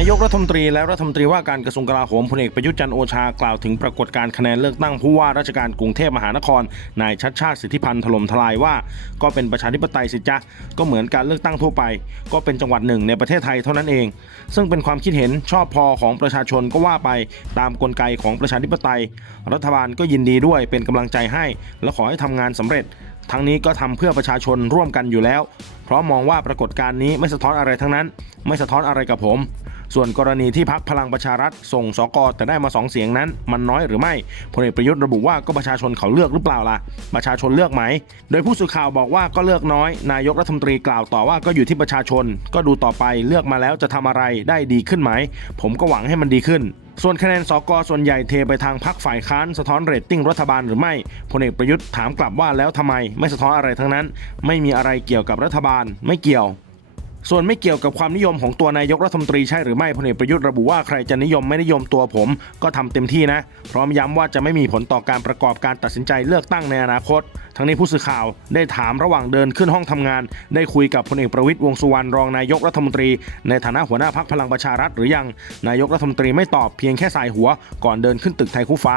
นายกรัฐมนตรีและรัฐมนตรีว่าการกระทรวงกลาโหมพลเอกประยุทธ์จันโอชากล่าวถึงปรากฏการณ์คะแนนเลือกตั้งผู้ว่าราชการกรุงเทพมหานครนายชัดชาติสิทธิพันธ์ถล่มทลายว่า ก็เป็นประชาธิปไตยสิจ๊ะก็เหมือนการเลือกตั้งทั่วไป ก็เป็นจังหวัดหนึ่งในประเทศไทยเท่านั้นเอง ซึ่งเป็นความคิดเห็นชอบพอของประชาชนก็ว่าไปตามกลไกของประชาธิปไตย รัฐบาลก็ยินดีด้วยเป็นกำลังใจให้ และขอให้ทำงานสำเร็จทั้งนี้ก็ทำเพื่อประชาชนร่วมกันอยู่แล้ว เพราะมองว่าปรากฏการณ์นี้ไม่สะท้อนอะไรทั้งนั้น ไม่สะท้อนอะไรกับผม ส่วนกรณีที่พักพลังประชารัฐส่งสกแต่ได้มาสองเสียงนั้น มันน้อยหรือไม่พลเอกประยุทธ์ระบุว่าก็ประชาชนเขาเลือกหรือเปล่าล่ะประชาชนเลือกไหม โดยผู้สื่อข่าวบอกว่าก็เลือกน้อย นายกรัฐมนตรีกล่าวต่อว่าก็อยู่ที่ประชาชน ก็ดูต่อไปเลือกมาแล้วจะทำอะไรได้ดีขึ้นไหม ผมก็หวังให้มันดีขึ้นส่วนคะแนนสกส่วนใหญ่เทไปทางพักฝ่ายค้านสะท้อนเรตติ้งรัฐบาลหรือไม่พลเอกประยุทธ์ถามกลับว่าแล้วทำไม ไม่สะท้อนอะไรทั้งนั้น ไม่มีอะไรเกี่ยวกับรัฐบาลไม่เกี่ยว ส่วนไม่เกี่ยวกับความนิยมของตัวนายกรัฐมนตรีใช่หรือไม่พลเอกประยุทธ์ระบุว่าใครจะนิยมไม่นิยมตัวผม ก็ทำเต็มที่นะ พร้อมย้ำว่าจะไม่มีผลต่อการประกอบการตัดสินใจเลือกตั้งในอนาคต ทั้งนี้ผู้สื่อข่าวได้ถามระหว่างเดินขึ้นห้องทำงาน ได้คุยกับพลเอกประวิตยวงสุวรรณรองนายกรัฐมนตรี ในฐานะหัวหน้าพักพลังประชารัฐหรือยังนายกรัฐมนตรีไม่ตอบเพียงแค่สายหัว ก่อนเดินขึ้นตึกไทยคู่ฟ้า